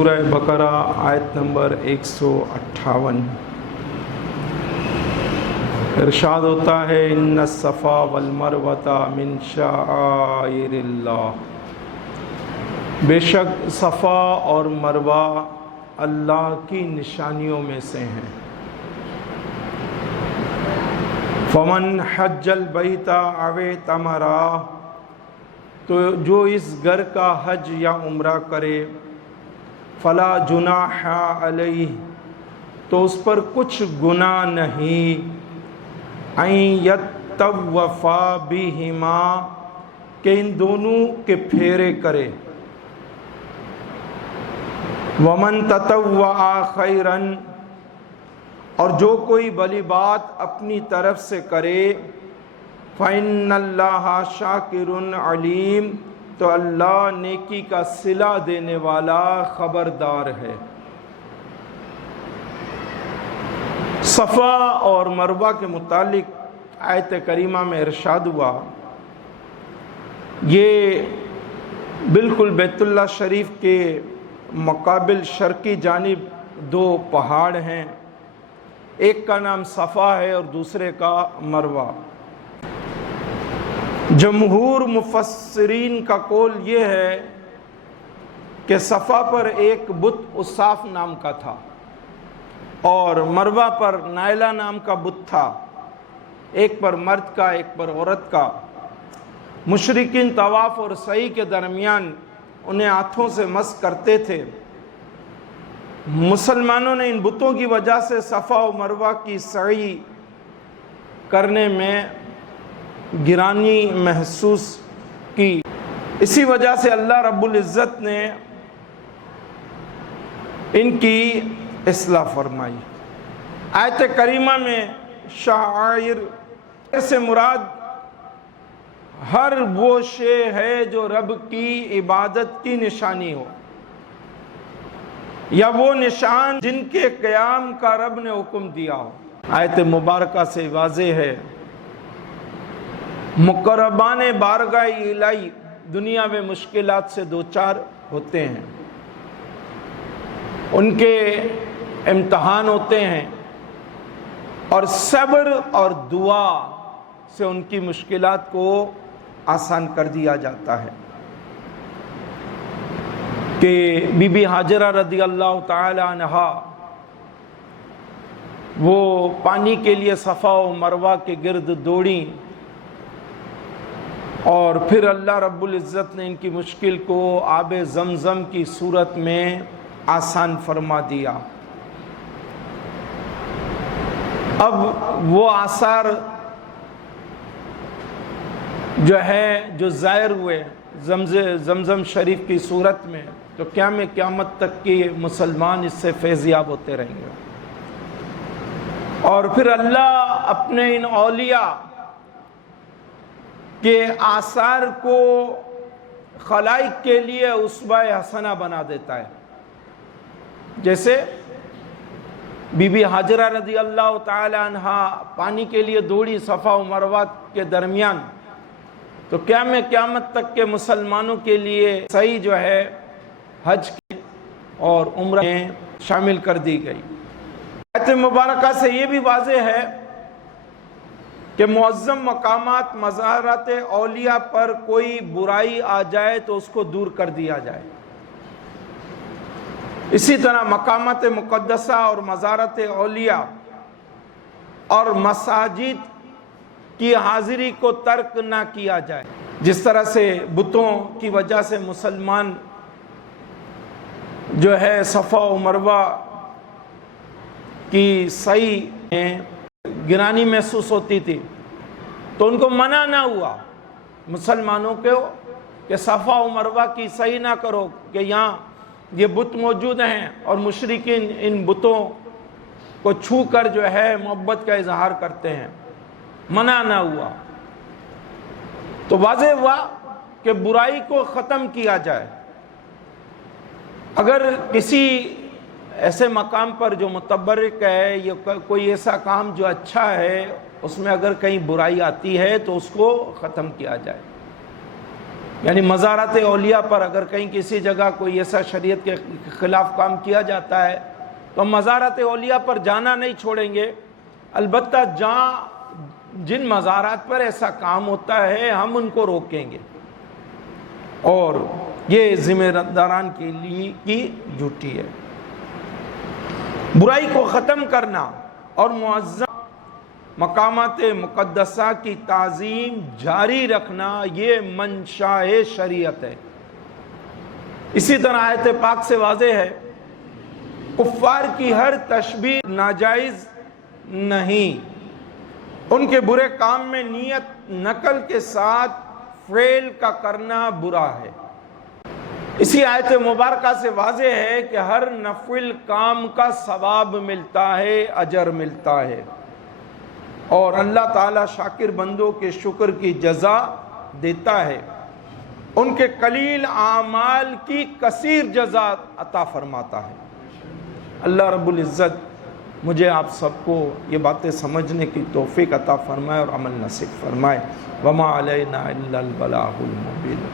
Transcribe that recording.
سورہ بقرہ آیت نمبر 158 ارشاد ہوتا ہے ان الصفا والمروہ من شعائر اللہ، بے شک صفا اور مروہ اللہ کی نشانیوں میں سے ہیں۔ فمن حج البیت او اعتمر، تو جو اس گھر کا حج یا عمرہ کرے، فلا جناح علیہ، تو اس پر کچھ گناہ نہیں، ان یطوفا بہما، کہ ان دونوں کے پھیرے کرے، ومن تطوع خیرا، اور جو کوئی بھلی بات اپنی طرف سے کرے، فإن اللہ شاکر علیم، تو اللہ نیکی کا صلہ دینے والا خبردار ہے۔ صفا اور مروہ کے متعلق آیت کریمہ میں ارشاد ہوا، یہ بالکل بیت اللہ شریف کے مقابل شرقی جانب دو پہاڑ ہیں، ایک کا نام صفا ہے اور دوسرے کا مروہ۔ جمہور مفسرین کا قول یہ ہے کہ صفا پر ایک بت اصاف نام کا تھا اور مروہ پر نائلہ نام کا بت تھا، ایک پر مرد کا ایک پر عورت کا۔ مشرکین طواف اور سعی کے درمیان انہیں ہاتھوں سے مس کرتے تھے۔ مسلمانوں نے ان بتوں کی وجہ سے صفا و مروہ کی سعی کرنے میں گرانی محسوس کی، اسی وجہ سے اللہ رب العزت نے ان کی اصلاح فرمائی۔ آیت کریمہ میں شعائر سے مراد ہر وہ شے ہے جو رب کی عبادت کی نشانی ہو، یا وہ نشان جن کے قیام کا رب نے حکم دیا ہو۔ آیت مبارکہ سے واضح ہے مقربان بارگاہ الہی دنیا میں مشکلات سے دوچار ہوتے ہیں، ان کے امتحان ہوتے ہیں، اور صبر اور دعا سے ان کی مشکلات کو آسان کر دیا جاتا ہے۔ کہ بی بی ہاجرہ رضی اللہ تعالی عنہا وہ پانی کے لیے صفا و مروہ کے گرد دوڑیں، اور پھر اللہ رب العزت نے ان کی مشکل کو آب زمزم کی صورت میں آسان فرما دیا۔ اب وہ آثار جو ظاہر ہوئے زمزم شریف کی صورت میں، تو قیامت تک کے مسلمان اس سے فیضیاب ہوتے رہیں گے۔ اور پھر اللہ اپنے ان اولیاء کہ آثار کو خلائق کے لیے اسوہ حسنہ بنا دیتا ہے۔ جیسے بی بی ہاجرہ رضی اللہ تعالی عنہا پانی کے لیے دوڑی صفا و مروہ کے درمیان، تو قیامت تک کے مسلمانوں کے لیے صحیح جو ہے حج کی اور عمرہ میں شامل کر دی گئی۔ آیت مبارکہ سے یہ بھی واضح ہے کہ معظم مقامات مزارات اولیاء پر کوئی برائی آ جائے تو اس کو دور کر دیا جائے۔ اسی طرح مقامات مقدسہ اور مزارات اولیاء اور مساجد کی حاضری کو ترک نہ کیا جائے۔ جس طرح سے بتوں کی وجہ سے مسلمان جو ہے صفا و مروہ کی سعی میں گرانی محسوس ہوتی تھی، تو ان کو منع نہ ہوا مسلمانوں کو کہ صفا و مروہ کی سعی نہ کرو، کہ یہاں یہ بت موجود ہیں اور مشرکین ان بتوں کو چھو کر جو ہے محبت کا اظہار کرتے ہیں، منع نہ ہوا۔ تو واضح ہوا کہ برائی کو ختم کیا جائے۔ اگر کسی ایسے مقام پر جو متبرک ہے یا کوئی ایسا کام جو اچھا ہے، اس میں اگر کہیں برائی آتی ہے تو اس کو ختم کیا جائے۔ یعنی مزارات اولیاء پر اگر کہیں کسی جگہ کوئی ایسا شریعت کے خلاف کام کیا جاتا ہے تو ہم مزارات اولیاء پر جانا نہیں چھوڑیں گے، البتہ جن مزارات پر ایسا کام ہوتا ہے ہم ان کو روکیں گے، اور یہ ذمہ داران کے لیے کی ڈیوٹی ہے۔ برائی کو ختم کرنا اور معظم مقامات مقدسہ کی تعظیم جاری رکھنا یہ منشاء شریعت ہے۔ اسی طرح آیت پاک سے واضح ہے کفار کی ہر تشبیہ ناجائز نہیں، ان کے برے کام میں نیت نقل کے ساتھ فعل کا کرنا برا ہے۔ اسی آیت مبارکہ سے واضح ہے کہ ہر نفل کام کا ثواب ملتا ہے، اجر ملتا ہے، اور اللہ تعالیٰ شاکر بندوں کے شکر کی جزا دیتا ہے، ان کے قلیل اعمال کی کثیر جزا عطا فرماتا ہے۔ اللہ رب العزت مجھے آپ سب کو یہ باتیں سمجھنے کی توفیق عطا فرمائے اور عمل نصیب فرمائے۔ وما علینا الا البلاغ المبین۔